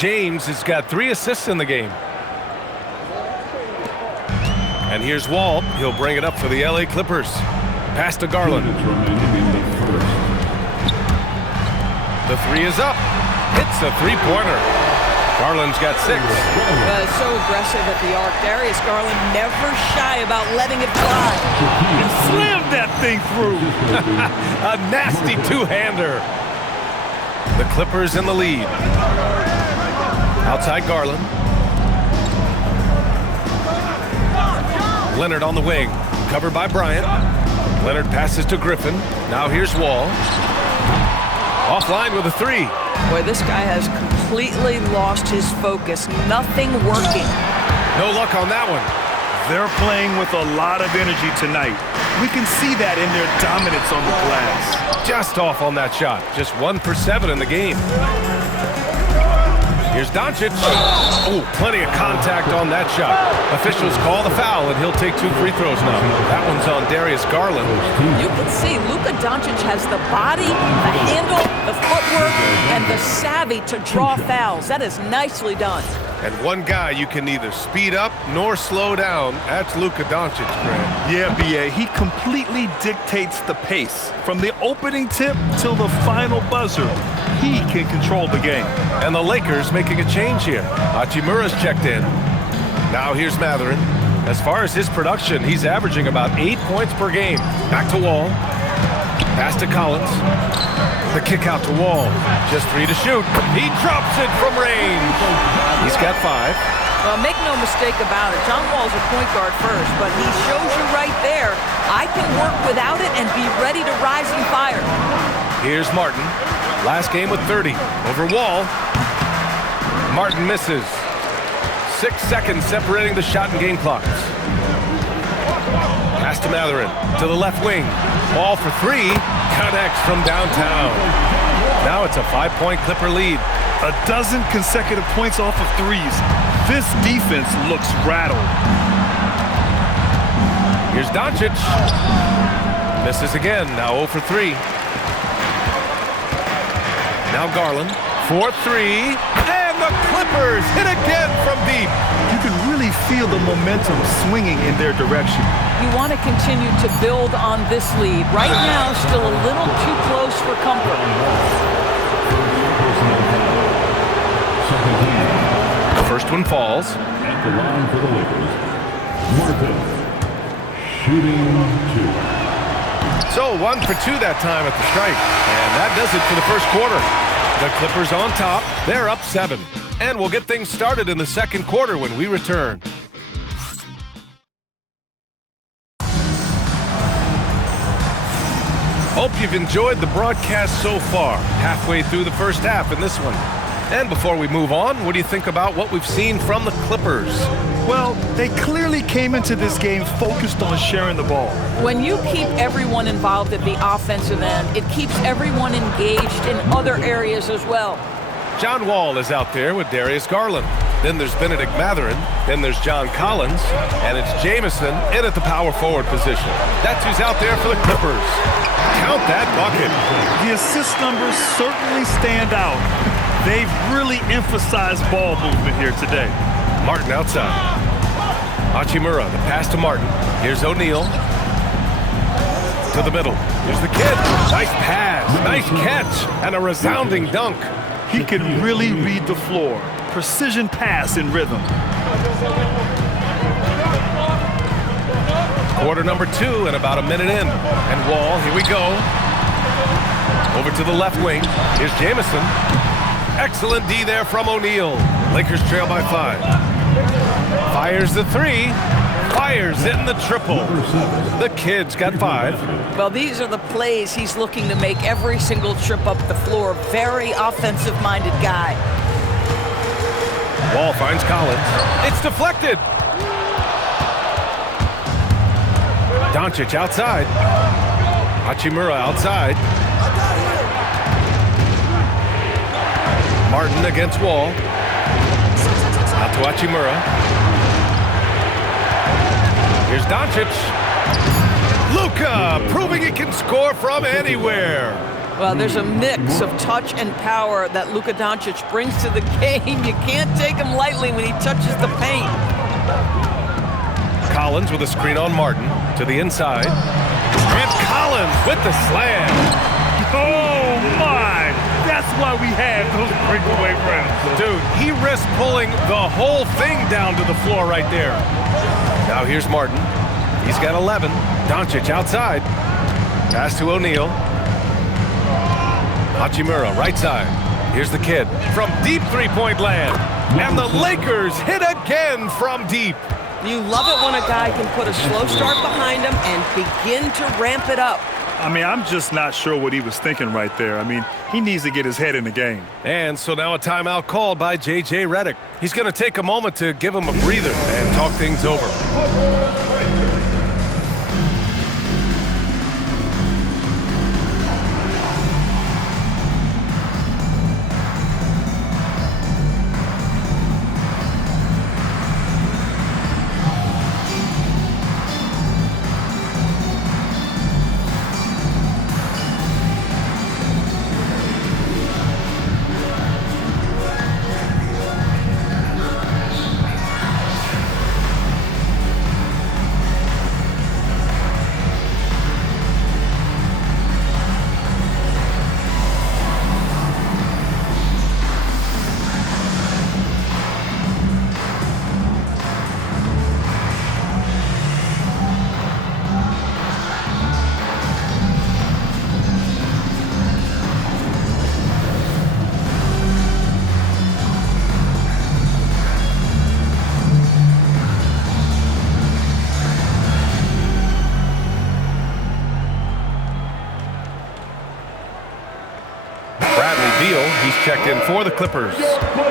James has got 3 assists in the game. And here's Wall. He'll bring it up for the LA Clippers. Pass to Garland. The 3 is up. Hits a 3-pointer. Garland's got 6. So aggressive at the arc. Darius Garland never shy about letting it fly. Slammed that thing through. A nasty 2-hander. The Clippers in the lead. Outside Garland. Leonard on the wing. Covered by Bryant. Leonard passes to Griffin. Now here's Wall. Offline with a 3. Boy, this guy has completely lost his focus. Nothing working. No luck on that one. They're playing with a lot of energy tonight. We can see that in their dominance on the glass. Just off on that shot. Just 1 for 7 in the game. Here's Doncic. Oh, plenty of contact on that shot. Officials call the foul, and he'll take 2 free throws now. That one's on Darius Garland. You can see Luka Doncic has the body, the handle, the footwork, and the savvy to draw fouls. That is nicely done. And one guy you can neither speed up nor slow down. That's Luka Doncic, Grant. Yeah, B.A., he completely dictates the pace. From the opening tip till the final buzzer, he can control the game. And the Lakers making a change here. Hachimura's checked in. Now here's Mathurin. As far as his production, he's averaging about 8 points per game. Back to Wall. Pass to Collins. The kick out to Wall. Just 3 to shoot. He drops it from range. He's got 5. Well, make no mistake about it. John Wall's a point guard first, but he shows you right there, I can work without it and be ready to rise and fire. Here's Martin. Last game with 30. Over Wall. Martin misses. 6 seconds separating the shot and game clocks. Pass to Mathurin. To the left wing. Ball for 3. Connects from downtown. Now it's a 5-point Clipper lead. A dozen consecutive points off of 3s. This defense looks rattled. Here's Doncic. Misses again. Now 0 for 3. Now Garland. 4-3. And the Clippers hit again from deep. You can really feel the momentum swinging in their direction. You want to continue to build on this lead. Right now, still a little too close for comfort. The first one falls. At the line for the Lakers, Martin, shooting 2. So 1 for 2 that time at the strike. And that does it for the first quarter. The Clippers on top. They're up 7. And we'll get things started in the second quarter when we return. Hope you've enjoyed the broadcast so far. Halfway through the first half in this one. And before we move on, what do you think about what we've seen from the Clippers? Well, they clearly came into this game focused on sharing the ball. When you keep everyone involved at the offensive end, it keeps everyone engaged in other areas as well. John Wall is out there with Darius Garland. Then there's Benedict Mathurin. Then there's John Collins. And it's Jamison in at the power forward position. That's who's out there for the Clippers. Count that bucket. The assist numbers certainly stand out. They've really emphasized ball movement here today. Martin outside. Hachimura, the pass to Martin. Here's O'Neal. To the middle. Here's the kid. Nice pass. Nice catch. And a resounding dunk. He can really read the floor. Precision pass in rhythm. Quarter number 2 and about a minute in. And Wall, here we go. Over to the left wing. Here's Jamison. Excellent D there from O'Neal. Lakers trail by 5. Fires the 3. Fires in the triple. The kid's got 5. Well, these are the plays he's looking to make every single trip up the floor. Very offensive-minded guy. Wall finds Collins. It's deflected. Doncic outside. Hachimura outside. Martin against Wall. Out to Hachimura. Here's Doncic. Luka proving he can score from anywhere. Well, there's a mix of touch and power that Luka Doncic brings to the game. You can't take him lightly when he touches the paint. Collins with a screen on Martin to the inside. And Collins with the slam. Oh, my! That's why we had those breakaway rounds. Dude, he risked pulling the whole thing down to the floor right there. Now here's Martin. He's got 11. Doncic outside. Pass to O'Neal. Hachimura, right side. Here's the kid from deep three-point land. And the Lakers hit again from deep. You love it when a guy can put a slow start behind him and begin to ramp it up. I mean, I'm just not sure what he was thinking right there. I mean, he needs to get his head in the game. And so now a timeout called by J.J. Redick. He's going to take a moment to give him a breather and talk things over. He's checked in for the Clippers.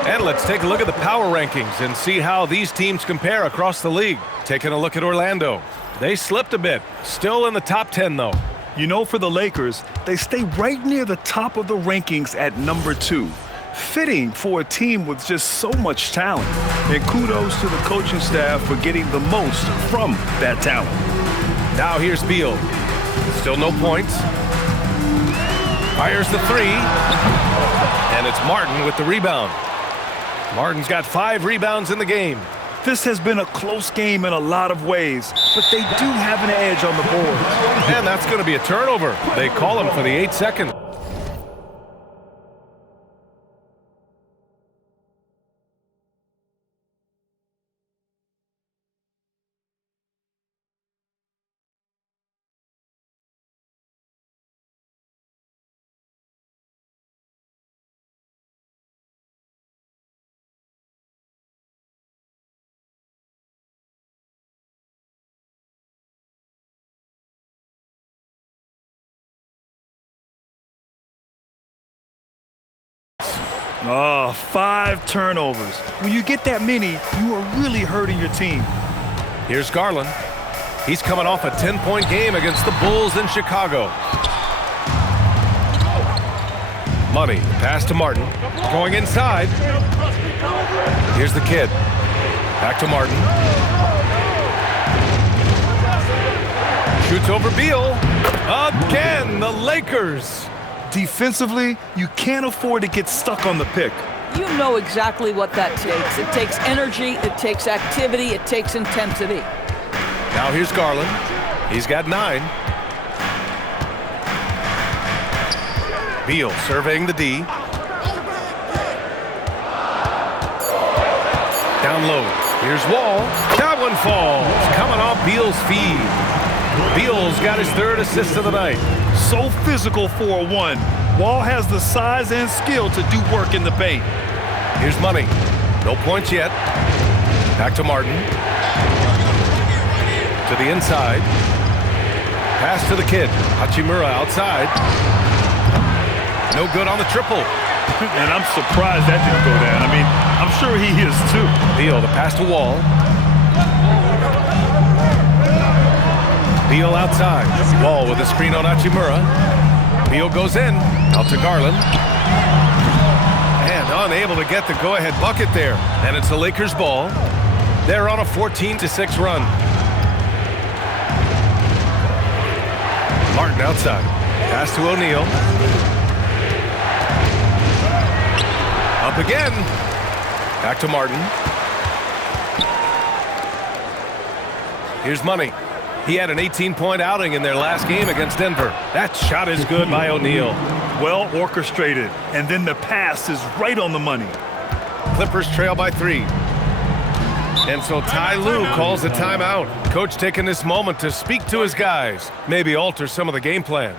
And let's take a look at the power rankings and see how these teams compare across the league. Taking a look at Orlando. They slipped a bit. Still in the top 10, though. You know, for the Lakers, they stay right near the top of the rankings at number 2. Fitting for a team with just so much talent. And kudos to the coaching staff for getting the most from that talent. Now here's Beal. Still no points. Fires the three. And it's Martin with the rebound. Martin's got 5 rebounds in the game. This has been a close game in a lot of ways, but they do have an edge on the board. And that's going to be a turnover. They call him for the 8-second. Oh, 5 turnovers. When you get that many, you are really hurting your team. Here's Garland. He's coming off a 10-point game against the Bulls in Chicago. Money, pass to Martin. Going inside. Here's the kid. Back to Martin. Shoots over Beal. Again, the Lakers. Defensively, you can't afford to get stuck on the pick. You know exactly what that takes. It takes energy, it takes activity, it takes intensity. Now here's Garland. He's got 9. Beal surveying the D. Down low. Here's Wall. That one falls. Coming off Beal's feed. Beal's got his 3rd assist of the night. So physical for a 1. Wall has the size and skill to do work in the paint. Here's Money. No points yet. Back to Martin. To the inside. Pass to the kid. Hachimura outside. No good on the triple. And I'm surprised that didn't go down. I mean, I'm sure he is too. Beal, the pass to Wall. Beal outside. Wall with a screen on Hachimura. Beal goes in. Out to Garland. And unable to get the go-ahead bucket there. And it's the Lakers' ball. They're on a 14-6 run. Martin outside. Pass to O'Neal. again. Back to Martin. Here's Money. He had an 18-point outing in their last game against Denver. That shot is good by O'Neal. Well orchestrated, and then the pass is right on the money. Clippers trail by 3. And so Ty Lue calls a timeout. Coach taking this moment to speak to his guys, maybe alter some of the game plan.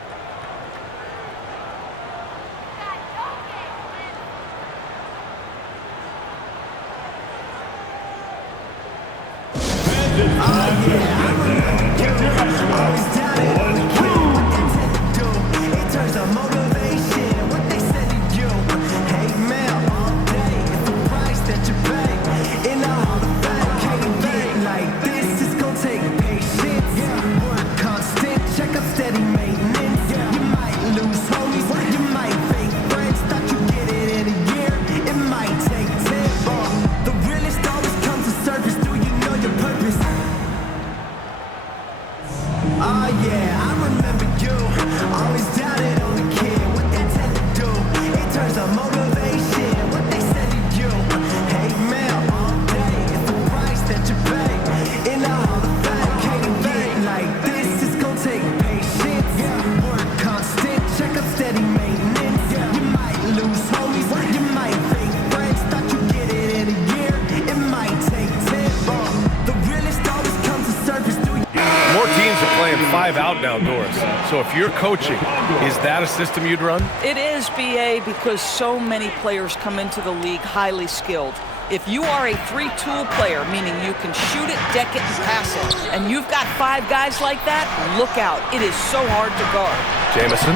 So if you're coaching, is that a system you'd run? It is, BA, because so many players come into the league highly skilled. If you are a three-tool player, meaning you can shoot it, deck it, and pass it, and you've got 5 guys like that, look out. It is so hard to guard. Jamison,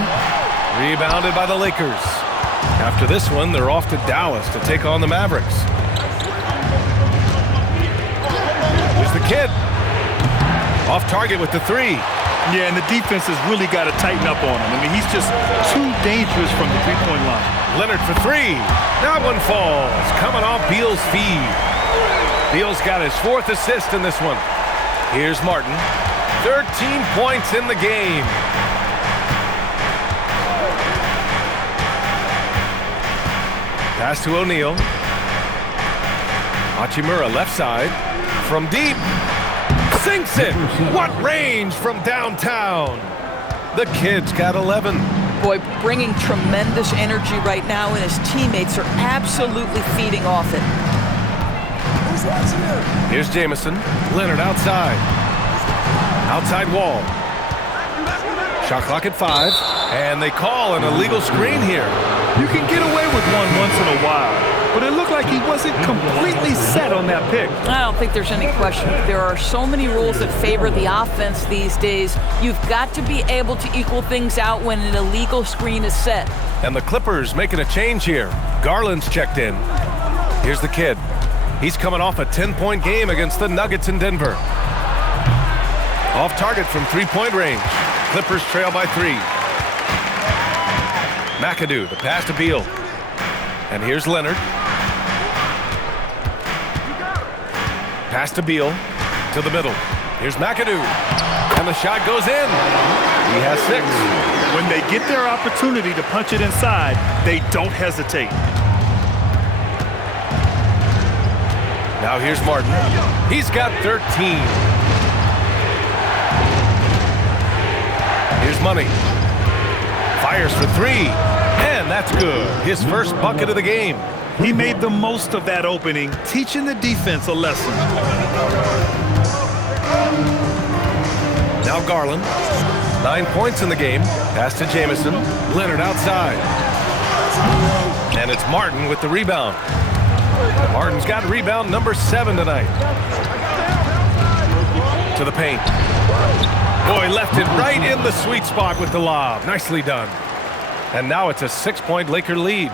rebounded by the Lakers. After this one, they're off to Dallas to take on the Mavericks. Here's the kid. Off target with the 3. Yeah, and the defense has really got to tighten up on him. I mean, he's just too dangerous from the three-point line. Leonard for 3. That one falls. Coming off Beal's feed. Beal's got his 4th assist in this one. Here's Martin. 13 points in the game. Pass to O'Neal. Hachimura left side. From deep. Sinks it. What range from downtown. The kid's got 11. Boy, bringing tremendous energy right now, and his teammates are absolutely feeding off it. Here's Jamison. Leonard outside. Outside wall. Shot clock at 5. And they call an illegal screen here. You can get away with one once in a while, but it looked like he wasn't completely set on that pick. I don't think there's any question. There are so many rules that favor the offense these days. You've got to be able to equal things out when an illegal screen is set. And the Clippers making a change here. Garland's checked in. Here's the kid. He's coming off a 10-point game against the Nuggets in Denver. Off target from 3-point range. Clippers trail by 3. McAdoo, the pass to Beal. And here's Leonard. Pass to Beal. To the middle. Here's McAdoo. And the shot goes in. He has 6. When they get their opportunity to punch it inside, they don't hesitate. Now here's Martin. He's got 13. Here's Money. Fires for 3. And that's good. His first bucket of the game. He made the most of that opening, teaching the defense a lesson. Now Garland. 9 points in the game. Pass to Jamison. Leonard outside. And it's Martin with the rebound. Martin's got rebound number 7 tonight. To the paint. Boy, left it right in the sweet spot with the lob. Nicely done. And now it's a 6-point Laker lead.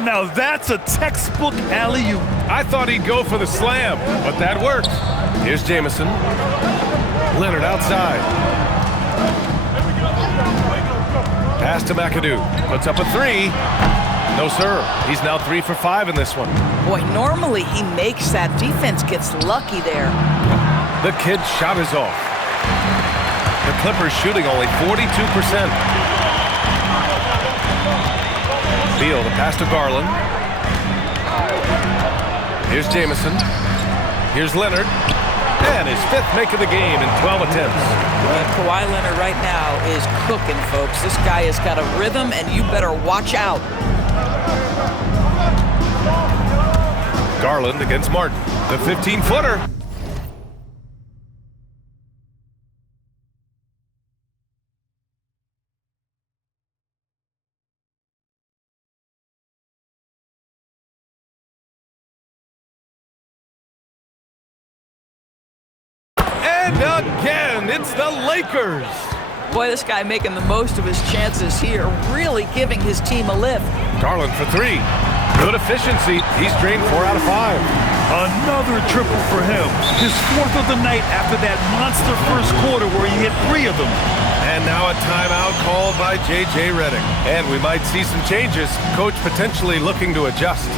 Now that's a textbook alley-oop. I thought he'd go for the slam, but that works. Here's Jamison. Leonard outside. Pass to McAdoo. Puts up a 3. No, sir. He's now 3 for 5 in this one. Boy, normally he makes that. Defense gets lucky there. The kid's shot is off. The Clippers shooting only 42%. Beal, the pass to Garland. Here's Jamison. Here's Leonard. And his 5th make of the game in 12 attempts. Kawhi Leonard right now is cooking, folks. This guy has got a rhythm, and you better watch out. Garland against Martin. The 15-footer. And again, it's the Lakers. Boy, this guy making the most of his chances here, really giving his team a lift. Garland for 3. Good efficiency. He's drained 4 out of 5. Another triple for him. His 4th of the night after that monster first quarter where he hit 3 of them. And now a timeout called by J.J. Redick. And we might see some changes. Coach potentially looking to adjust.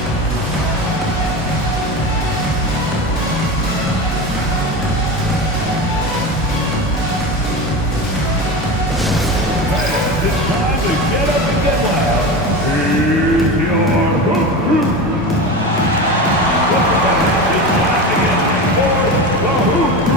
It's time to get up and get loud. Here's your hoop crew. Welcome back. It's time again for the hoop crew.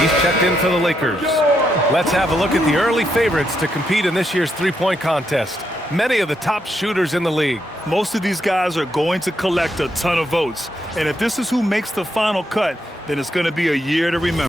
He's checked in for the Lakers. Let's have a look at the early favorites to compete in this year's three-point contest. Many of the top shooters in the league. Most of these guys are going to collect a ton of votes. And if this is who makes the final cut, then it's going to be a year to remember.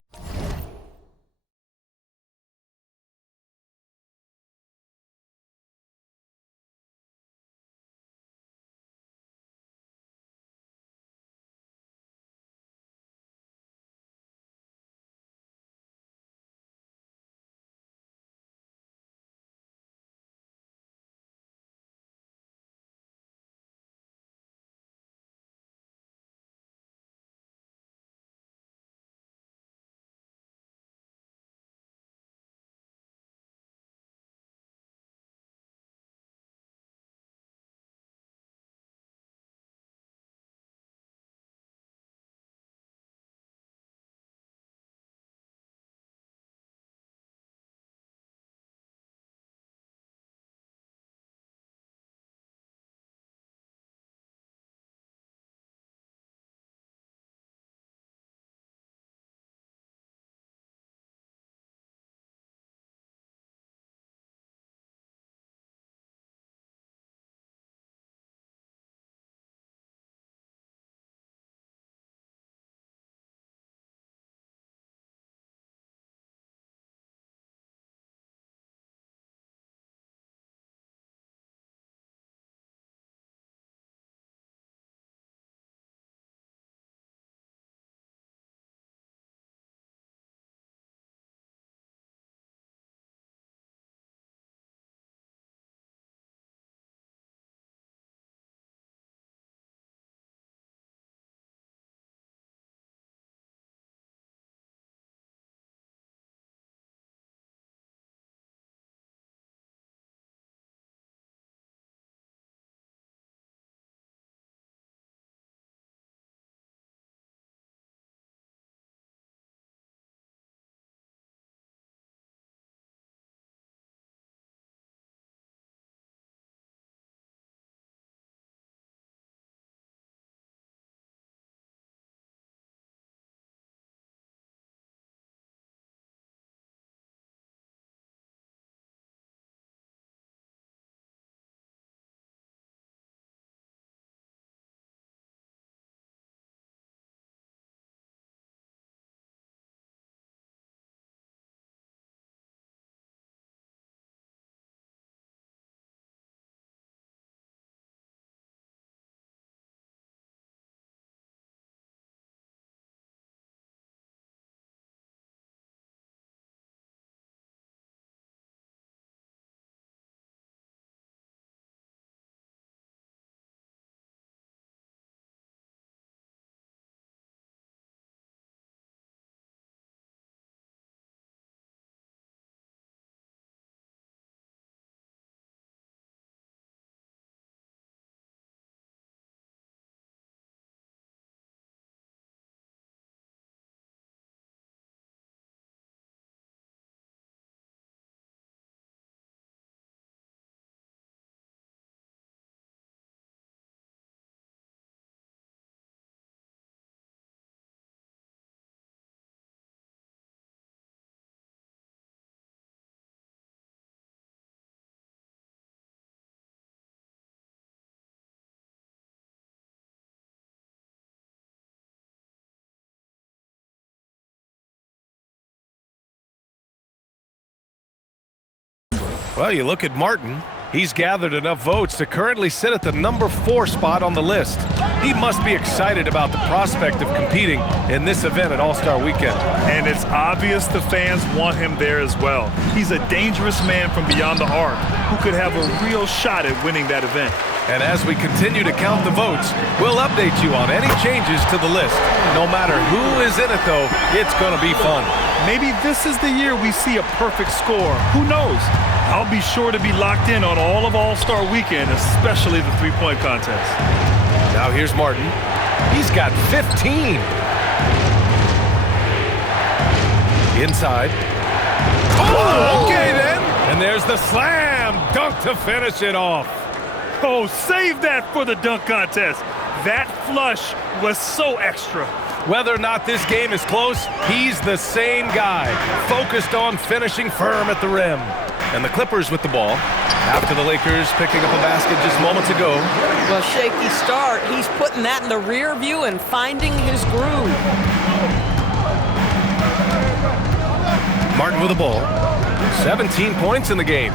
Well, you look at Martin. He's gathered enough votes to currently sit at the number 4 spot on the list. He must be excited about the prospect of competing in this event at All-Star Weekend. And it's obvious the fans want him there as well. He's a dangerous man from beyond the arc who could have a real shot at winning that event. And as we continue to count the votes, we'll update you on any changes to the list. No matter who is in it, though, it's going to be fun. Maybe this is the year we see a perfect score. Who knows? I'll be sure to be locked in on all of All-Star Weekend, especially the three-point contest. Now here's Martin. He's got 15. Inside. Oh, okay then. And there's the slam dunk to finish it off. Oh, save that for the dunk contest. That flush was so extra. Whether or not this game is close, he's the same guy, focused on finishing firm at the rim. And the Clippers with the ball, after the Lakers picking up a basket just moments ago. Well, shaky start. He's putting that in the rear view and finding his groove. Martin with the ball. 17 points in the game.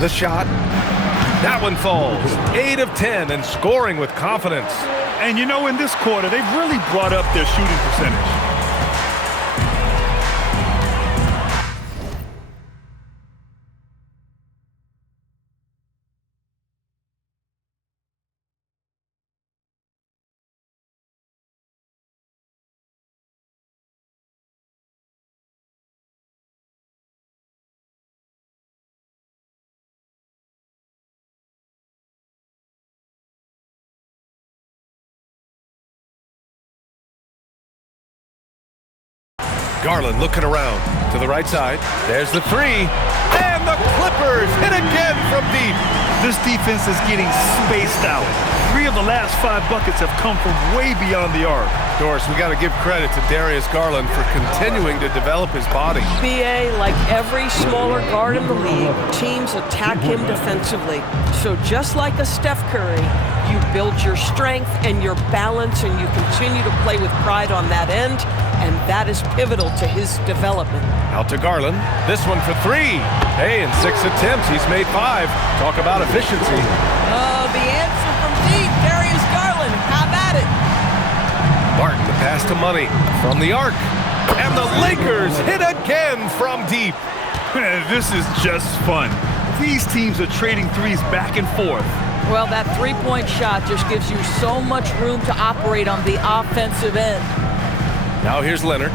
The shot. That one falls. 8 of 10 and scoring with confidence. And you know, in this quarter, they've really brought up their shooting percentage. Garland looking around to the right side. There's the three. And the Clippers hit again from deep. This defense is getting spaced out. 3 of the last 5 buckets have come from way beyond the arc. Of course, we got to give credit to Darius Garland for continuing to develop his body. BA, like every smaller guard in the league, teams attack him defensively. So just like a Steph Curry, you build your strength and your balance, and you continue to play with pride on that end, and that is pivotal to his development. Out to Garland. This one for 3. Hey, in 6 attempts, he's made 5. Talk about efficiency. Oh, the answer from deep, Darius Garland. Have at it. Martin, the pass to Money from the arc. And the Lakers hit again from deep. This is just fun. These teams are trading threes back and forth. Well, that three-point shot just gives you so much room to operate on the offensive end. Now here's Leonard,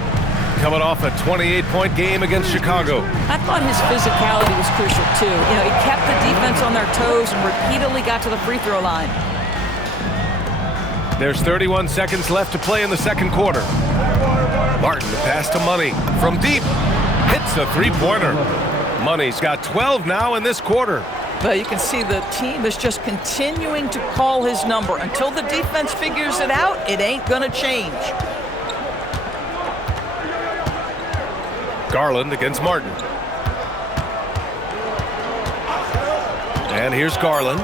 coming off a 28-point game against Chicago. I thought his physicality was crucial, too. You know, he kept the defense on their toes and repeatedly got to the free throw line. There's 31 seconds left to play in the second quarter. Martin, the pass to Money from deep. Hits a three-pointer. Money's got 12 now in this quarter. But you can see the team is just continuing to call his number. Until the defense figures it out, it ain't going to change. Garland against Martin. And here's Garland.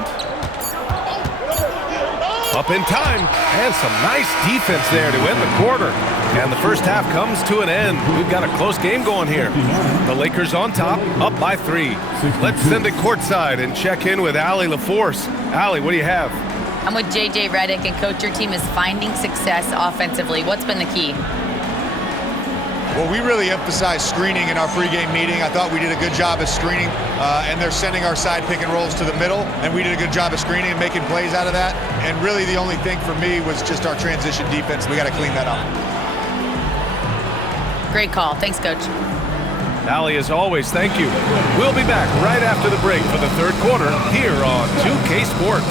Up in time. And some nice defense there to end the quarter. And the first half comes to an end. We've got a close game going here. The Lakers on top, up by 3. Let's send it courtside and check in with Allie LaForce. Allie, what do you have? I'm with JJ Redick, and Coach, your team is finding success offensively. What's been the key? Well, we really emphasized screening in our pregame meeting. I thought we did a good job of screening, and they're sending our side pick and rolls to the middle, and we did a good job of screening and making plays out of that. And really the only thing for me was just our transition defense. We got to clean that up. Great call. Thanks, Coach. Allie, as always, thank you. We'll be back right after the break for the third quarter here on 2K Sports.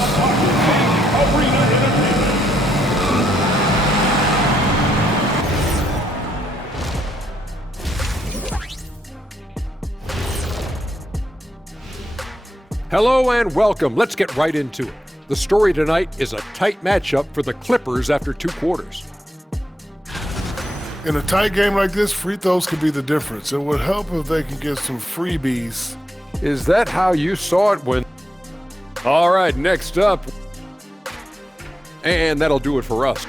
Hello and welcome. Let's get right into it. The story tonight is a tight matchup for the Clippers after 2 quarters. In a tight game like this, free throws could be the difference. It would help if they could get some freebies. Is that how you saw it when... All right, next up. And that'll do it for us.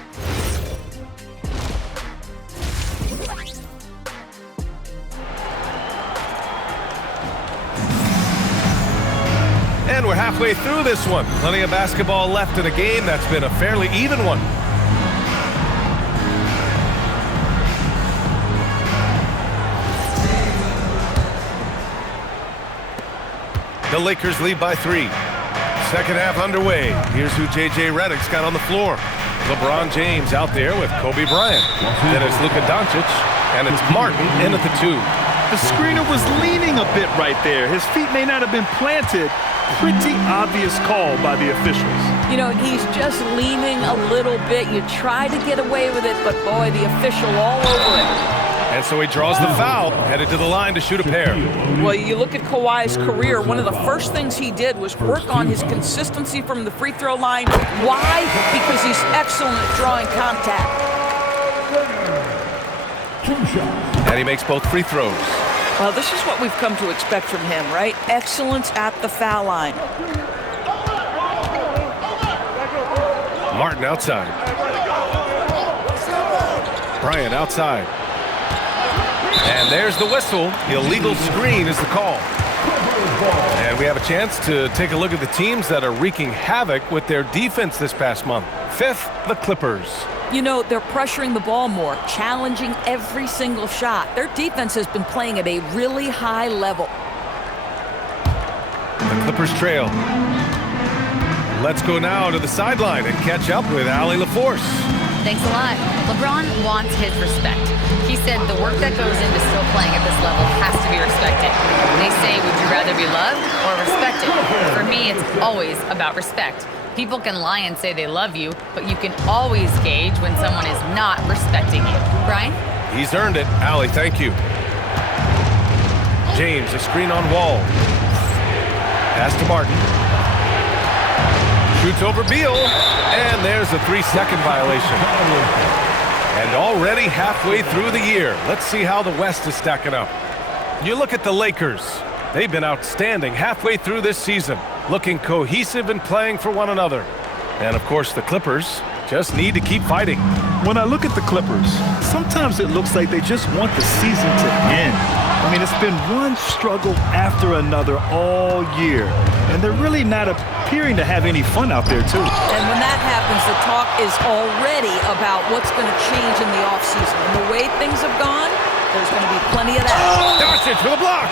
halfway through this one. Plenty of basketball left in a game that's been a fairly even one. The Lakers lead by 3. Second half underway. Here's who J.J. Redick's got on the floor. LeBron James out there with Kobe Bryant. Then it's Luka Doncic, and it's Martin in at the 2. The screener was leaning a bit right there. His feet may not have been planted. Pretty obvious call by the officials. You know, he's just leaning a little bit. You try to get away with it, but boy, the official all over it. And so he draws the foul, headed to the line to shoot a pair. Well, you look at Kawhi's career, one of the first things he did was work on his consistency from the free throw line. Why? Because he's excellent at drawing contact. And he makes both free throws. Well, this is what we've come to expect from him, right? Excellence at the foul line. Martin outside. Bryant outside. And there's the whistle. Illegal screen is the call. And we have a chance to take a look at the teams that are wreaking havoc with their defense this past month. 5th, the Clippers. You know, they're pressuring the ball more, challenging every single shot. Their defense has been playing at a really high level. The Clippers trail. Let's go now to the sideline and catch up with Allie LaForce. Thanks a lot. LeBron wants his respect. He said the work that goes into still playing at this level has to be respected. They say, would you rather be loved or respected? For me, it's always about respect. People can lie and say they love you, but you can always gauge when someone is not respecting you. Brian? He's earned it. Allie, thank you. James, a screen on Wall. Pass to Martin. Shoots over Beal, and there's a 3-second violation. And already halfway through the year, let's see how the West is stacking up. You look at the Lakers. They've been outstanding halfway through this season, looking cohesive and playing for one another. And of course, the Clippers just need to keep fighting. When I look at the Clippers, sometimes it looks like they just want the season to end. I mean, it's been one struggle after another all year, and they're really not appearing to have any fun out there, too. And when that happens, the talk is already about what's going to change in the offseason. And the way things have gone, there's going to be plenty of that. Doncic for the block.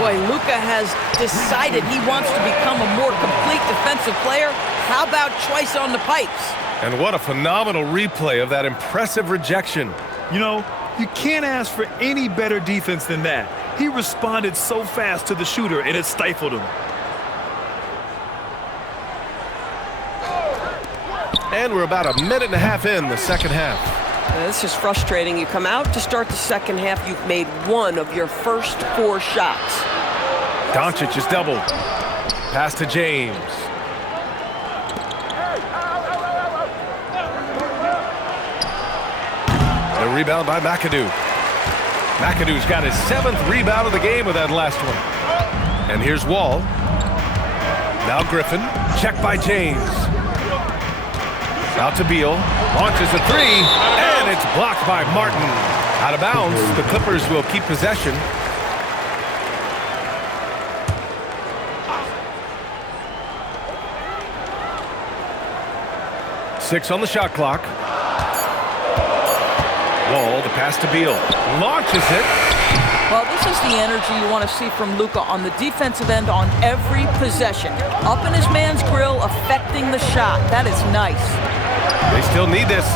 Boy, Luka has decided he wants to become a more complete defensive player. How about twice on the pipes? And what a phenomenal replay of that impressive rejection. You know, you can't ask for any better defense than that. He responded so fast to the shooter, and it stifled him. And we're about a minute and a half in the second half. This is frustrating. You come out to start the second half, you've made one of your first 4 shots. Doncic is doubled. Pass to James. The rebound by McAdoo. McAdoo's got his 7th rebound of the game with that last one. And here's Wall. Now Griffin. Check by James. Out to Beal. Launches a 3. And it's blocked by Martin. Out of bounds. The Clippers will keep possession. Six on the shot clock. Wall, the pass to Beal. Launches it. Well, this is the energy you want to see from Luka on the defensive end on every possession. Up in his man's grill, affecting the shot. That is nice. They still need this.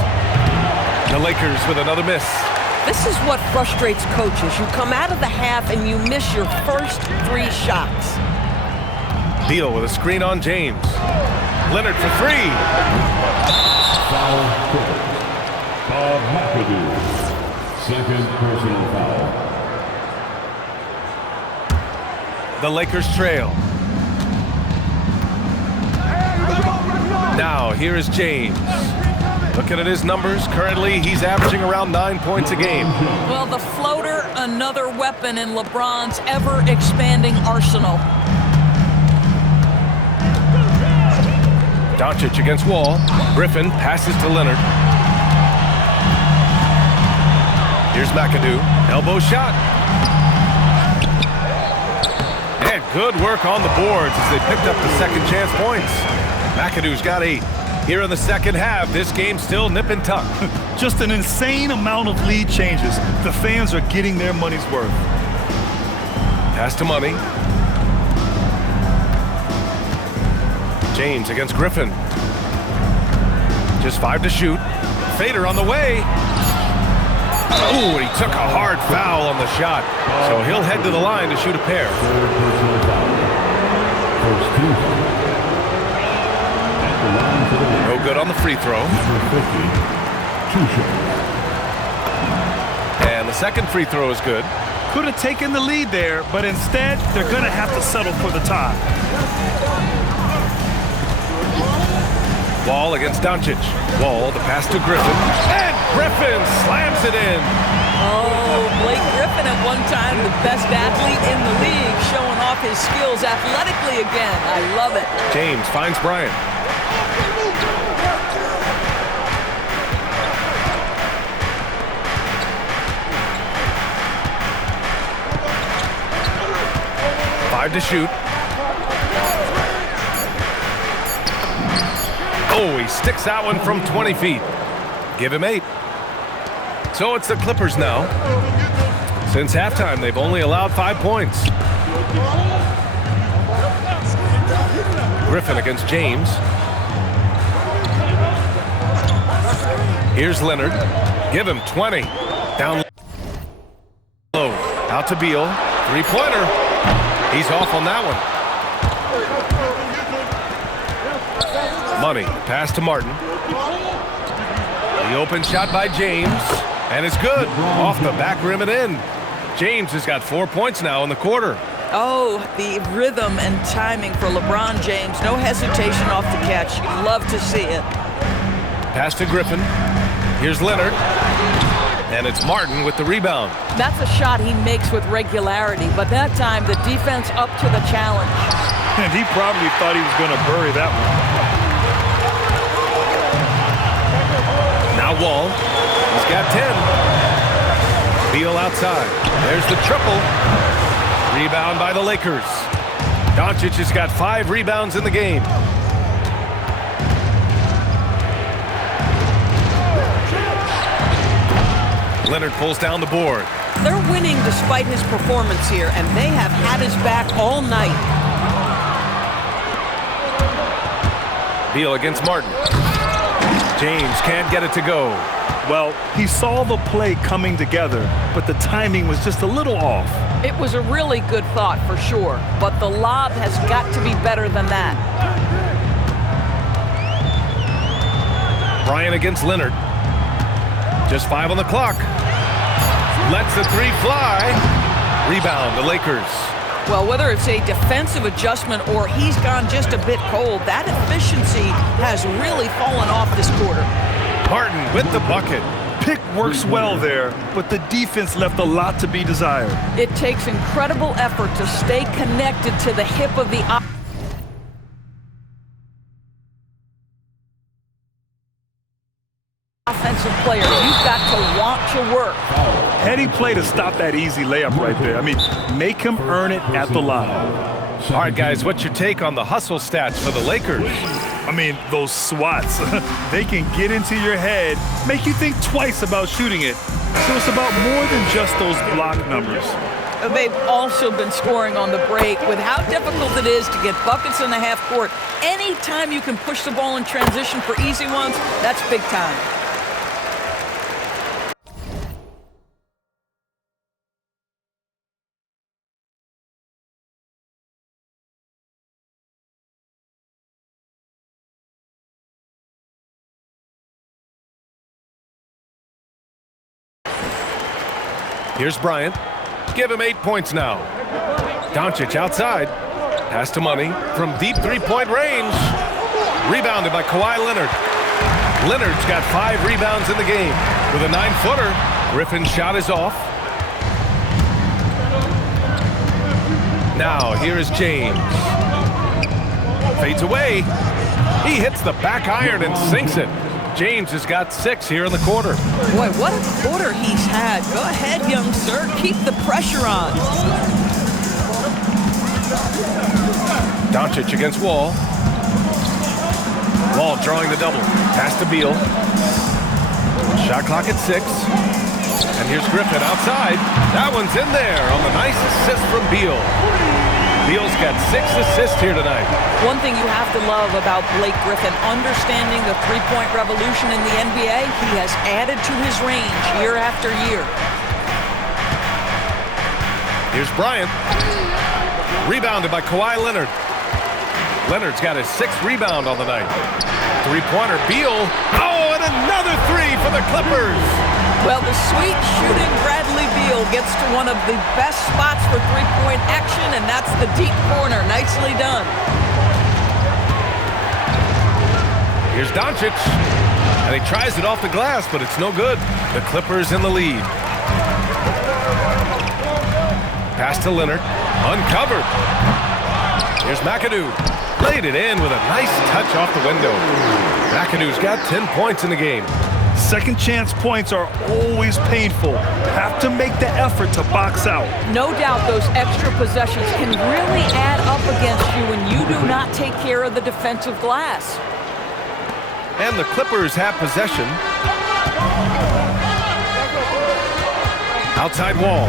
The Lakers with another miss. This is what frustrates coaches. You come out of the half and you miss your first 3 shots. Beal with a screen on James. Leonard for 3. Foul Bob McAdoo. Second personal foul. The Lakers trail. Now, here is James. Looking at his numbers, currently he's averaging around 9 points a game. Well, the floater, another weapon in LeBron's ever-expanding arsenal. Doncic against Wall. Griffin passes to Leonard. Here's McAdoo. Elbow shot. And Good work on the boards as they picked up the second chance points. McAdoo's got 8. Here in the second half, this game's still nip and tuck. Just an insane amount of lead changes. The fans are getting their money's worth. Pass to Money. James against Griffin. Just 5 to shoot. Fader on the way. Ooh, he took a hard foul on the shot. So he'll head to the line to shoot a pair. No good on the free throw. And the second free throw is good. Could have taken the lead there, but instead, they're going to have to settle for the tie. Wall against Doncic. Wall, the pass to Griffin. And Griffin slams it in. Oh, Blake Griffin at one time the best athlete in the league, showing off his skills athletically again. I love it. James finds Bryant. To shoot. Oh, he sticks that one from 20 feet. Give him 8. So it's the Clippers now. Since halftime, they've only allowed 5 points. Griffin against James. Here's Leonard. Give him 20. Down low. Out to Beal. 3-pointer. He's off on that one. Money. Pass to Martin. The open shot by James. And it's good. Off the back rim and in. James has got 4 points now in the quarter. Oh, the rhythm and timing for LeBron James. No hesitation off the catch. You love to see it. Pass to Griffin. Here's Leonard. And it's Martin with the rebound. That's a shot he makes with regularity, but that time the defense up to the challenge. And he probably thought he was going to bury that one. Now Wall. He's got 10. Beal outside. There's the triple. Rebound by the Lakers. Doncic has got 5 rebounds in the game. Leonard pulls down the board. They're winning despite his performance here, and they have had his back all night. Beal against Martin. James can't get it to go. Well, he saw the play coming together, but the timing was just a little off. It was a really good thought for sure, but the lob has got to be better than that. Bryant against Leonard. Just 5 on the clock. Lets the 3 fly. Rebound, the Lakers. Well, whether it's a defensive adjustment or he's gone just a bit cold, that efficiency has really fallen off this quarter. Martin with the bucket. Pick works well there, but the defense left a lot to be desired. It takes incredible effort to stay connected to the hip of the offensive player. You've got to want to work. Heady play to stop that easy layup right there. I mean, make him earn it at the line. All right, guys, what's your take on the hustle stats for the Lakers? I mean, those swats, they can get into your head, make you think twice about shooting it. So it's about more than just those block numbers. They've also been scoring on the break. With how difficult it is to get buckets in the half court, anytime you can push the ball in transition for easy ones, that's big time. Here's Bryant. Give him 8 points now. Doncic outside. Pass to Money from deep 3-point range. Rebounded by Kawhi Leonard. Leonard's got 5 rebounds in the game. With a 9-footer, Griffin's shot is off. Now here is James. Fades away. He hits the back iron and sinks it. James has got 6 here in the quarter. Boy, what a quarter he's had. Go ahead, young sir. Keep the pressure on. Doncic against Wall. Wall drawing the double. Pass to Beal. Shot clock at 6. And here's Griffin outside. That one's in there on the nice assist from Beal. Beal's got 6 assists here tonight. One thing you have to love about Blake Griffin, understanding the three-point revolution in the NBA, he has added to his range year after year. Here's Bryant. Rebounded by Kawhi Leonard. Leonard's got his 6th rebound on the night. Three-pointer, Beal. Oh, and another 3 for the Clippers. Well, the sweet shooting Bradley Beal gets to one of the best spots for three-point action, and that's the deep corner. Nicely done. Here's Doncic. And he tries it off the glass, but it's no good. The Clippers in the lead. Pass to Leonard. Uncovered. Here's McAdoo. Laid it in with a nice touch off the window. McAdoo's got 10 points in the game. Second chance points are always painful. Have to make the effort to box out. No doubt those extra possessions can really add up against you when you do not take care of the defensive glass. And the Clippers have possession. Outside Wall.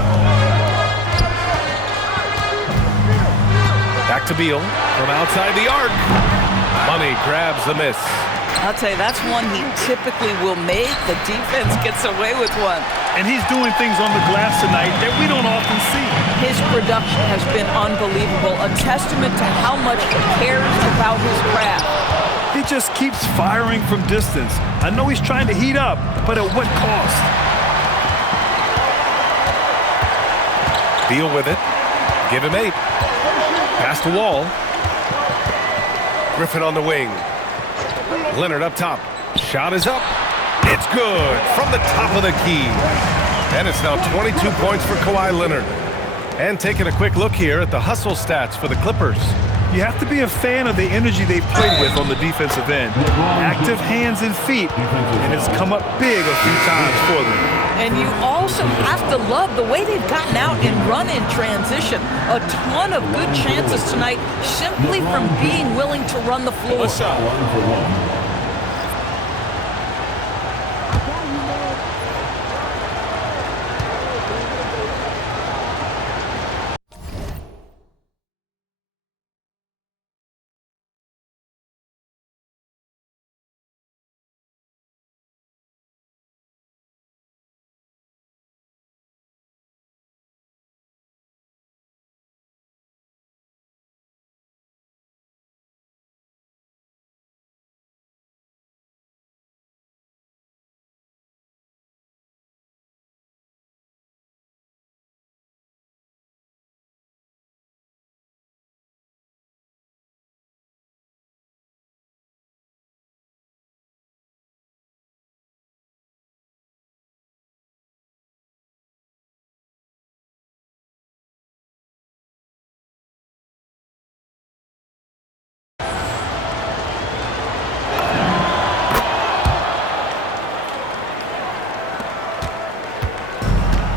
Back to Beal from outside the arc. Money grabs the miss. I'll tell you, that's one he typically will make. The defense gets away with one. And he's doing things on the glass tonight that we don't often see. His production has been unbelievable, a testament to how much he cares about his craft. He just keeps firing from distance. I know he's trying to heat up, but at what cost? Beal with it. Give him 8. Pass to Wall. Griffin on the wing. Leonard up top. Shot is up. It's good from the top of the key. And it's now 22 points for Kawhi Leonard. And taking a quick look here at the hustle stats for the Clippers. You have to be a fan of the energy they've played with on the defensive end. Active hands and feet, and it's come up big a few times for them. And you also have to love the way they've gotten out and run in transition. A ton of good chances tonight simply from being willing to run the floor.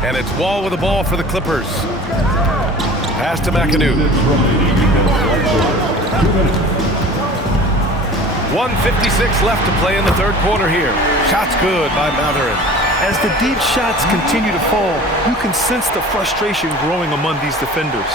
And it's Wall with the ball for the Clippers. Pass to McAdoo. 1:56 left to play in the third quarter here. Shots good by Mathurin. As the deep shots continue to fall, you can sense the frustration growing among these defenders.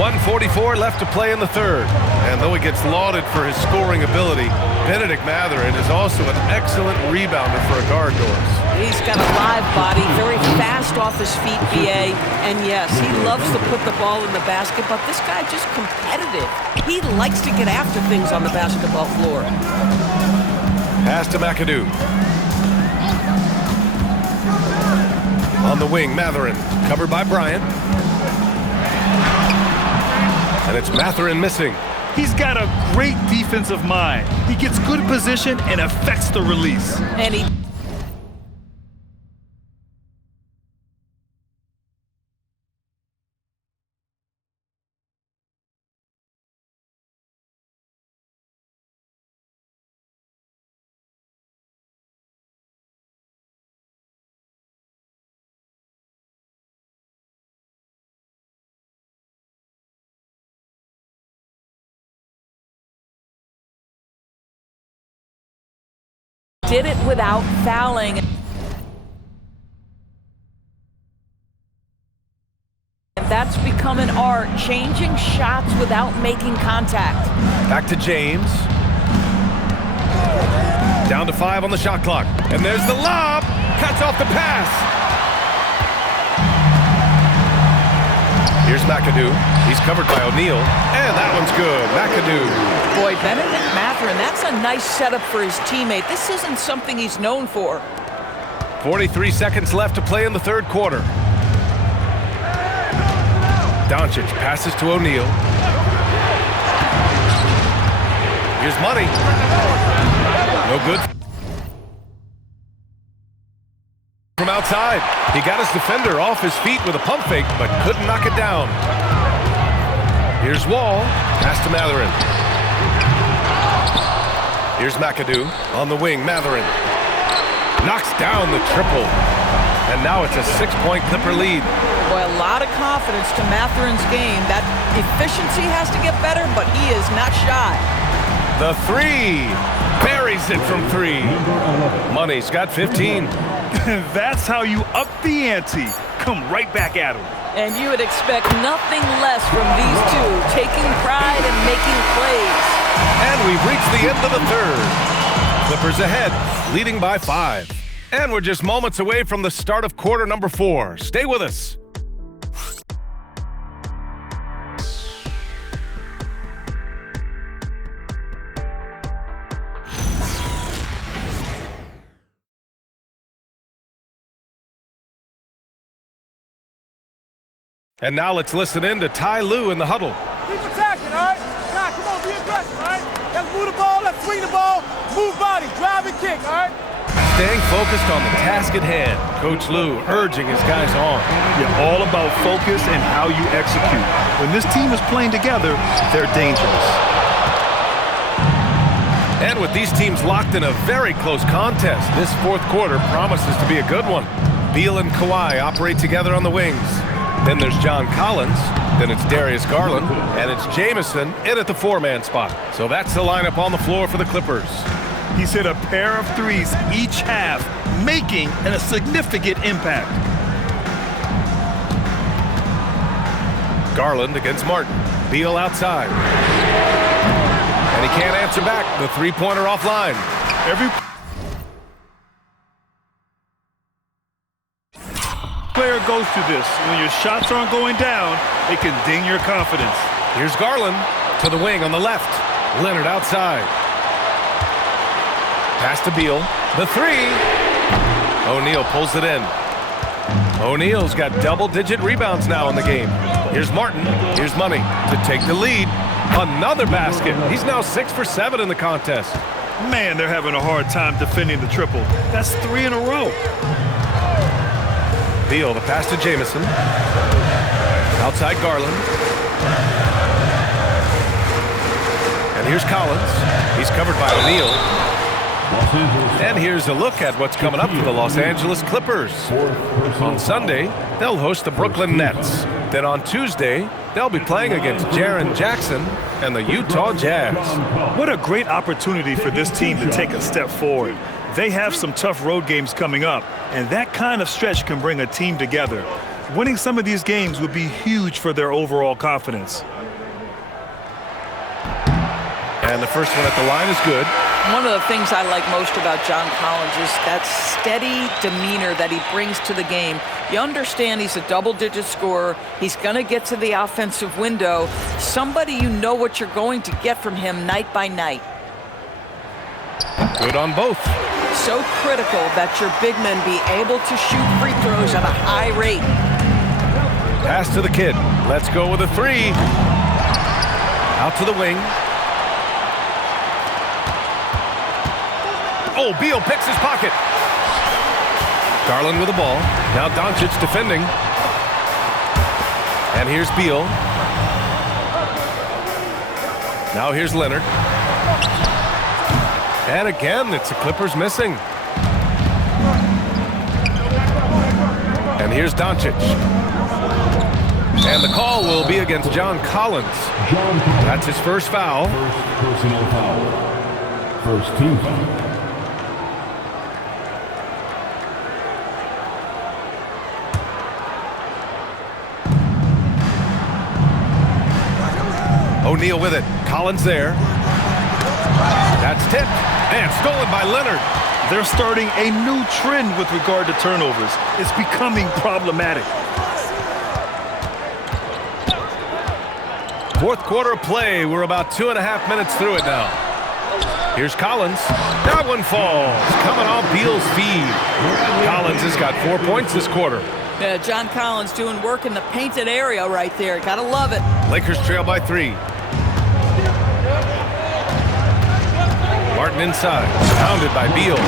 1:44 left to play in the third. And though he gets lauded for his scoring ability, Bennedict Mathurin is also an excellent rebounder for a guard, Doris. He's got a live body, very fast off his feet, BA. And yes, he loves to put the ball in the basket, but this guy just competitive. He likes to get after things on the basketball floor. Pass to McAdoo. On the wing, Mathurin, covered by Bryant. And it's Mathurin missing. He's got a great defensive mind. He gets good position and affects the release. And he did it without fouling. And that's become an art, changing shots without making contact. Back to James. Down to 5 on the shot clock. And there's the lob. Cuts off the pass. Here's McAdoo. He's covered by O'Neal. And that one's good. McAdoo. Boy, Benedict Mathurin, that's a nice setup for his teammate. This isn't something he's known for. 43 seconds left to play in the third quarter. Doncic passes to O'Neal. Here's Money. No good. From outside. He got his defender off his feet with a pump fake, but couldn't knock it down. Here's Wall. Pass to Mathurin. Here's McAdoo on the wing. Mathurin knocks down the triple. And now it's a 6-point Clipper lead. Boy, a lot of confidence to Mathurin's game. That efficiency has to get better, but he is not shy. The three. Buries it from 3. Money's got 15. That's how you up the ante. Come right back at him. And you would expect nothing less from these two, taking pride and making plays. And we've reached the end of the third. Clippers ahead, leading by 5. And we're just moments away from the start of quarter number 4. Stay with us. And now let's listen in to Ty Lue in the huddle. Keep attacking, all right? Nah, come on, be aggressive, all right? Let's move the ball, let's swing the ball, move body, drive and kick, all right? Staying focused on the task at hand. Coach Lue urging his guys on. You're all about focus and how you execute. When this team is playing together, they're dangerous. And with these teams locked in a very close contest, this fourth quarter promises to be a good one. Beal and Kawhi operate together on the wings. Then there's John Collins, then it's Darius Garland, and it's Jamison in at the 4-man spot. So that's the lineup on the floor for the Clippers. He's hit a pair of threes each half, making a significant impact. Garland against Martin. Beal outside. And he can't answer back. The three-pointer offline. Every player goes through this. When your shots aren't going down, it can ding your confidence. Here's Garland to the wing on the left. Leonard outside. Pass to Beal. The 3. O'Neal pulls it in. O'Neal's got double-digit rebounds now in the game. Here's Martin. Here's Money to take the lead. Another basket. He's now 6 for 7 in the contest. Man, they're having a hard time defending the triple. That's 3 in a row. Beal, the pass to Jamison. Outside Garland. And here's Collins. He's covered by O'Neal. And here's a look at what's coming up for the Los Angeles Clippers. On Sunday, they'll host the Brooklyn Nets. Then on Tuesday, they'll be playing against Jaren Jackson and the Utah Jazz. What a great opportunity for this team to take a step forward. They have some tough road games coming up, and that kind of stretch can bring a team together. Winning some of these games would be huge for their overall confidence. And the first one at the line is good. One of the things I like most about John Collins is that steady demeanor that he brings to the game. You understand he's a double-digit scorer. He's going to get to the offensive window. Somebody you know what you're going to get from him night by night. Good on both. So critical that your big men be able to shoot free throws at a high rate. Pass to the kid. Let's go with a 3. Out to the wing. Oh, Beal picks his pocket. Garland with the ball. Now Doncic defending. And here's Beal. Now here's Leonard. And again, it's the Clippers missing. And here's Doncic. And the call will be against John Collins. That's his first foul. First personal foul. First team foul. O'Neal with it. Collins there. That's tipped and stolen by Leonard. They're starting a new trend with regard to turnovers. It's becoming problematic. Fourth quarter of play. We're about 2.5 minutes through it now. Here's Collins. That one falls. Coming off Beal's feed. Collins has got 4 points this quarter. Yeah, John Collins doing work in the painted area right there. Gotta love it. Lakers trail by 3. Martin inside. Pounded by Beal.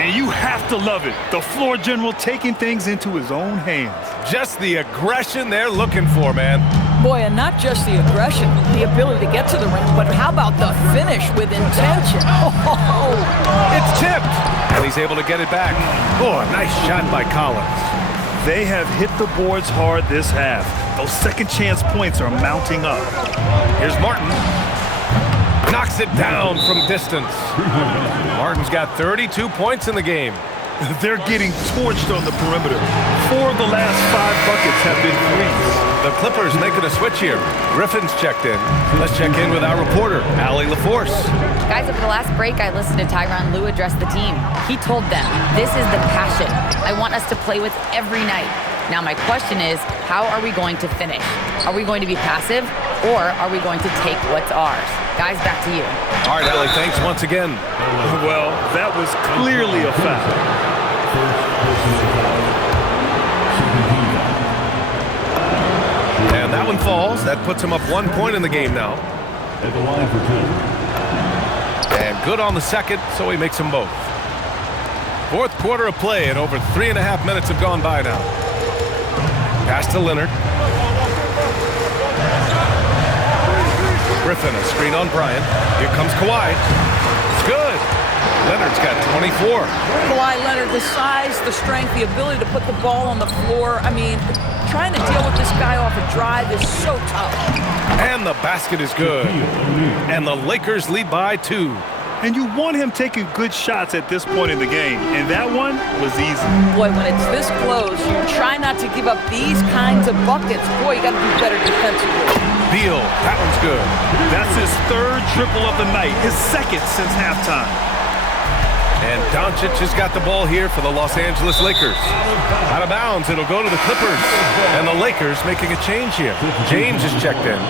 And you have to love it. The floor general taking things into his own hands. Just the aggression they're looking for, man. Boy, and not just the aggression, the ability to get to the rim, but how about the finish with intention? Oh, it's tipped, and he's able to get it back. Oh, a nice shot by Collins. They have hit the boards hard this half. Those second chance points are mounting up. Here's Martin. Knocks it down from distance. Martin's got 32 points in the game. They're getting torched on the perimeter. 4 of the last 5 buckets have been threes. The Clippers making a switch here. Griffin's checked in. Let's check in with our reporter, Allie LaForce. Guys, over the last break, I listened to Tyronn Lue address the team. He told them, this is the passion I want us to play with every night. Now my question is, how are we going to finish? Are we going to be passive, or are we going to take what's ours? Guys, back to you. All right, Allie, thanks once again. Well, that was clearly a foul. And that one falls. That puts him up 1 point in the game now. At the line for 2. And good on the second, so he makes them both. Fourth quarter of play, and over 3.5 minutes have gone by now. Pass to Leonard. Griffin, a screen on Bryant. Here comes Kawhi. It's good. Leonard's got 24. Kawhi Leonard, the size, the strength, the ability to put the ball on the floor. I mean, trying to deal with this guy off a drive is so tough. And the basket is good. And the Lakers lead by 2. And you want him taking good shots at this point in the game. And that one was easy. Boy, when it's this close, you try not to give up these kinds of buckets. Boy, you got to do better defensively. Beal, that one's good. That's his 3rd triple of the night, his 2nd since halftime. And Doncic has got the ball here for the Los Angeles Lakers. Out of bounds, it'll go to the Clippers. And the Lakers making a change here. James is checked in.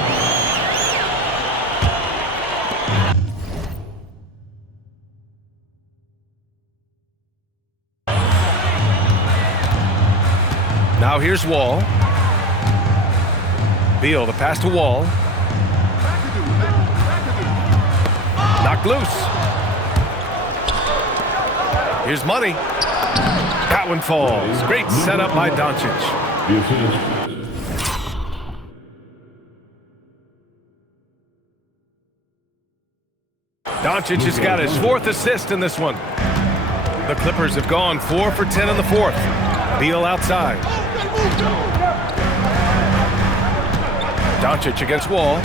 Now here's Wall. Beal, the pass to Wall. Knocked loose. Here's Money. That one falls. Great setup by Doncic. Doncic has got his 4th assist in this one. The Clippers have gone 4 for 10 in the 4th. Beal outside. Doncic against Wall.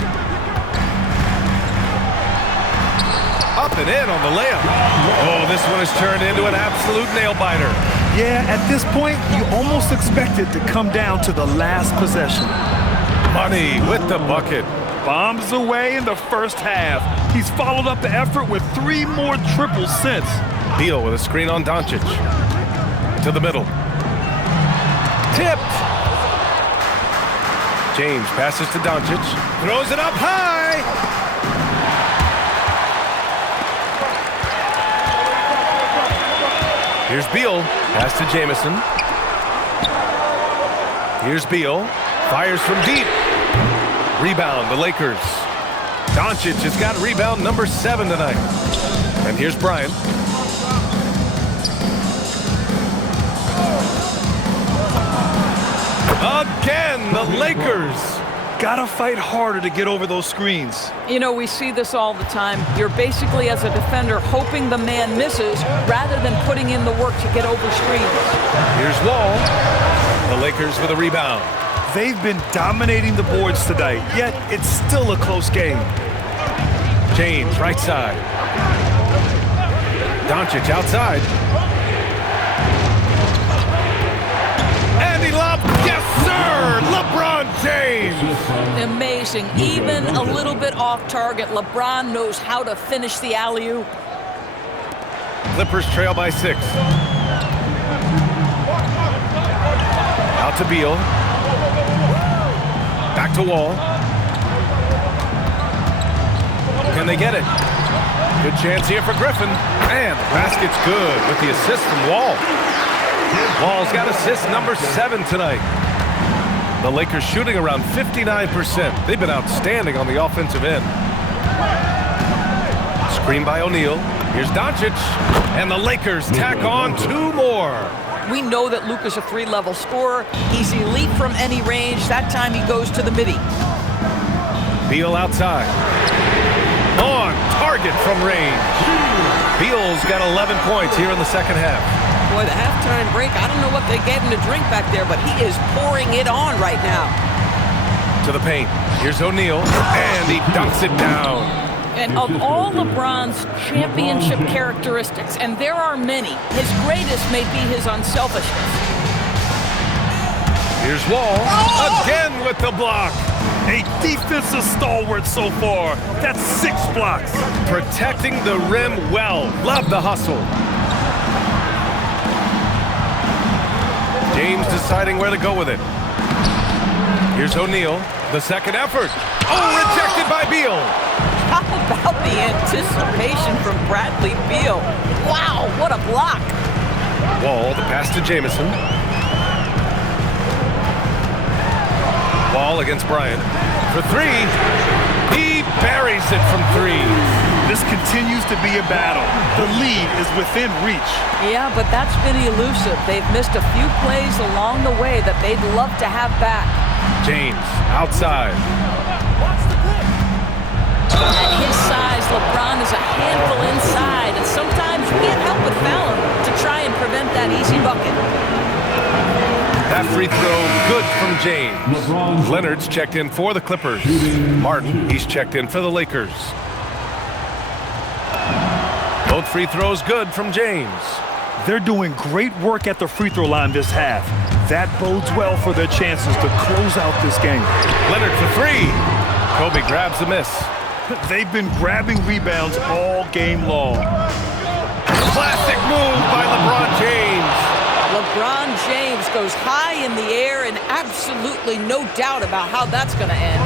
Up and in on the layup. Oh, this one has turned into an absolute nail-biter. Yeah, at this point, you almost expect it to come down to the last possession. Money with the bucket. Bombs away in the first half. He's followed up the effort with 3 more triples since. Beal with a screen on Doncic. To the middle. Tipped. James passes to Doncic. Throws it up high. Here's Beal. Pass to Jamison. Here's Beal. Fires from deep. Rebound, the Lakers. Doncic has got rebound number 7 tonight. And here's Bryant. Again, the Lakers. Gotta fight harder to get over those screens. You know, we see this all the time. You're basically, as a defender, hoping the man misses rather than putting in the work to get over screens. Here's Wall. The Lakers with a rebound. They've been dominating the boards tonight, yet it's still a close game. James, right side. Doncic outside. And he lobbed. Yes, sir! LeBron James! Amazed spacing, even a little bit off target. LeBron knows how to finish the alley-oop. Clippers trail by 6. Out to Beal. Back to Wall. Can they get it? Good chance here for Griffin. And the basket's good with the assist from Wall. Wall's got assist number 7 tonight. The Lakers shooting around 59%. They've been outstanding on the offensive end. Screen by O'Neal. Here's Doncic. And the Lakers tack on 2 more. We know that Luka's a 3-level scorer. He's elite from any range. That time he goes to the midi. Beal outside. On target from range. Beal's got 11 points here in the second half. Boy, the halftime break, I don't know what they gave him to drink back there, but he is pouring it on right now. To the paint. Here's O'Neal. And he dunks it down. And of all LeBron's championship characteristics, and there are many, his greatest may be his unselfishness. Here's Wall. Again with the block. A defensive stalwart so far. That's 6 blocks. Protecting the rim well. Love the hustle. James deciding where to go with it. Here's O'Neal. The second effort. Oh, rejected by Beal. How about the anticipation from Bradley Beal? Wow, what a block. Wall, the pass to Jamison. Wall against Bryant. For 3. He buries it from 3. This continues to be a battle. The lead is within reach. Yeah, but that's been elusive. They've missed a few plays along the way that they'd love to have back. James outside. At his size, LeBron is a handful inside, and sometimes you can't help but foul him to try and prevent that easy bucket. That free throw, good from James. Leonard's checked in for the Clippers. Martin, he's checked in for the Lakers. Both free throws good from James. They're doing great work at the free throw line this half. That bodes well for their chances to close out this game. Leonard for 3. Kobe grabs the miss. They've been grabbing rebounds all game long. Classic move by LeBron James. LeBron James goes high in the air, and absolutely no doubt about how that's going to end.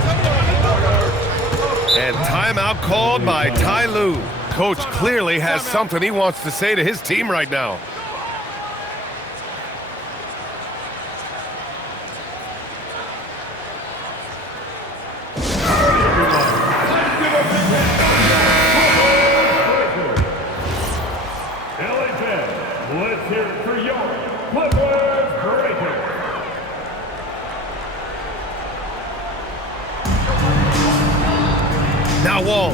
And timeout called by Ty Lue. Coach clearly has something he wants to say to his team right now. Let's hear it for your Clippers Breakers. Now Wall.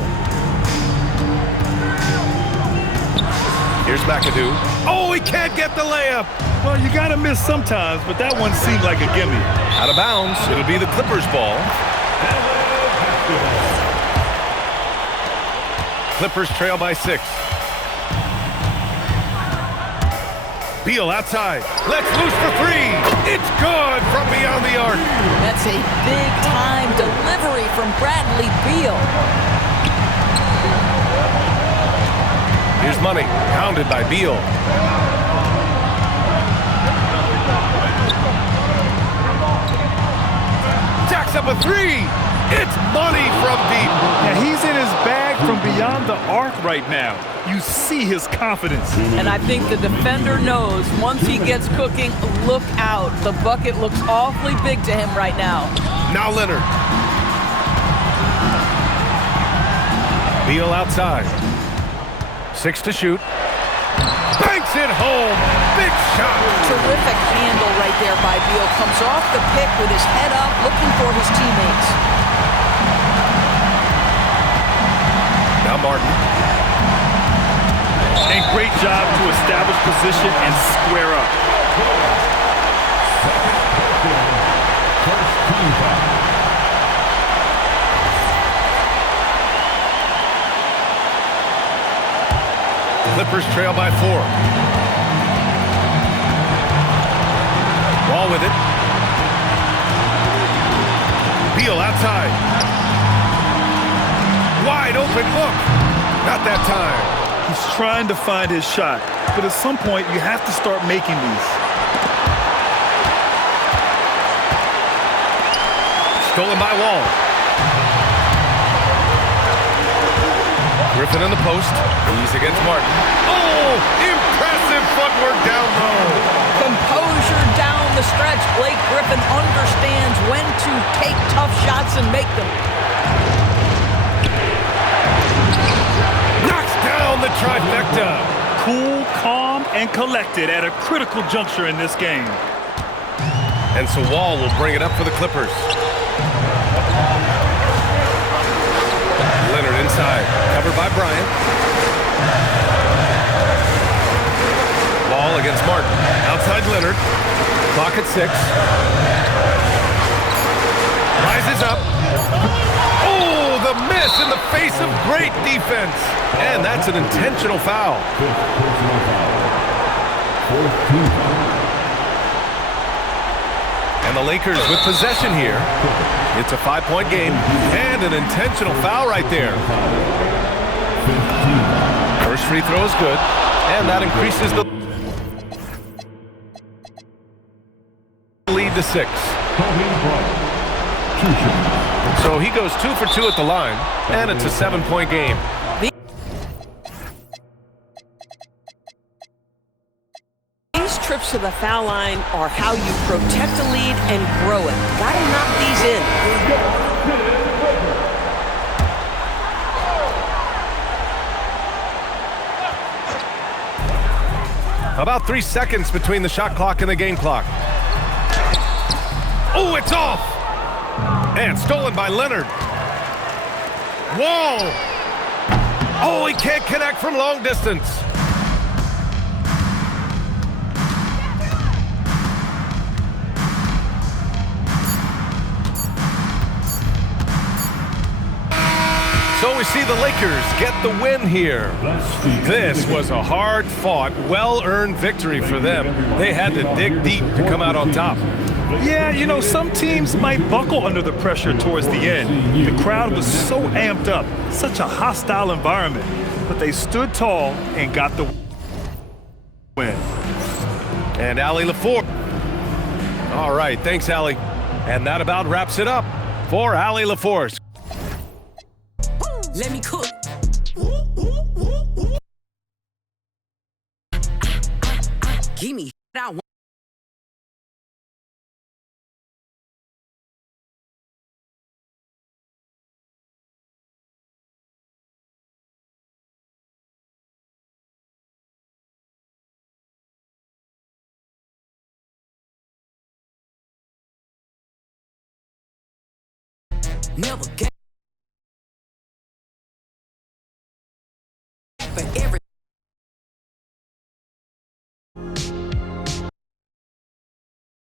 Here's McAdoo. Oh, he can't get the layup. Well, you got to miss sometimes, but that one seemed like a gimme. Out of bounds. It'll be the Clippers' ball. Clippers trail by 6. Beal outside. Let's loose for 3. It's good from beyond the arc. That's a big-time delivery from Bradley Beal. Here's Money, pounded by Beal. Jacks up a 3. It's Money from deep. Yeah, he's in his bag from beyond the arc right now. You see his confidence. And I think the defender knows once he gets cooking, look out. The bucket looks awfully big to him right now. Now Leonard. Beal outside. 6 to shoot. Banks it home. Big shot. Terrific handle right there by Beal. Comes off the pick with his head up, looking for his teammates. Now Martin. And great job to establish position and square up. Clippers trail by 4. Ball with it. Beal outside. wide open look. Not that time. He's trying to find his shot, but at some point you have to start making these. Stolen by Wall. Griffin in the post. He's against Martin. Oh, impressive footwork down low. Composure down the stretch. Blake Griffin understands when to take tough shots and make them. Knocks down the trifecta. Cool, calm, and collected at a critical juncture in this game. And so Wall will bring it up for the Clippers. Leonard inside, covered by Bryant. Wall against Martin. Outside Leonard. Clock at 6. Rises up. Oh, the miss in the face of great defense. And that's an intentional foul. And the Lakers with possession here. It's a 5-point game and an intentional foul right there. First free throw is good, and that increases the lead to 6. So he goes 2 for 2 at the line, and it's a 7-point game. These trips to the foul line are how you protect a lead and grow it. Gotta knock these in. About 3 seconds between the shot clock and the game clock. Oh, it's off! And stolen by Leonard. Wall! Oh, he can't connect from long distance. So we see the Lakers get the win here. This was a hard-fought, well-earned victory for them. They had to dig deep to come out on top. Yeah, you know, some teams might buckle under the pressure towards the end. The crowd was so amped up, such a hostile environment. But they stood tall and got the win. And Allie LaForce. All right, thanks, Allie. And that about wraps it up for Allie LaForce. Let me cook. Give me what I want. Never get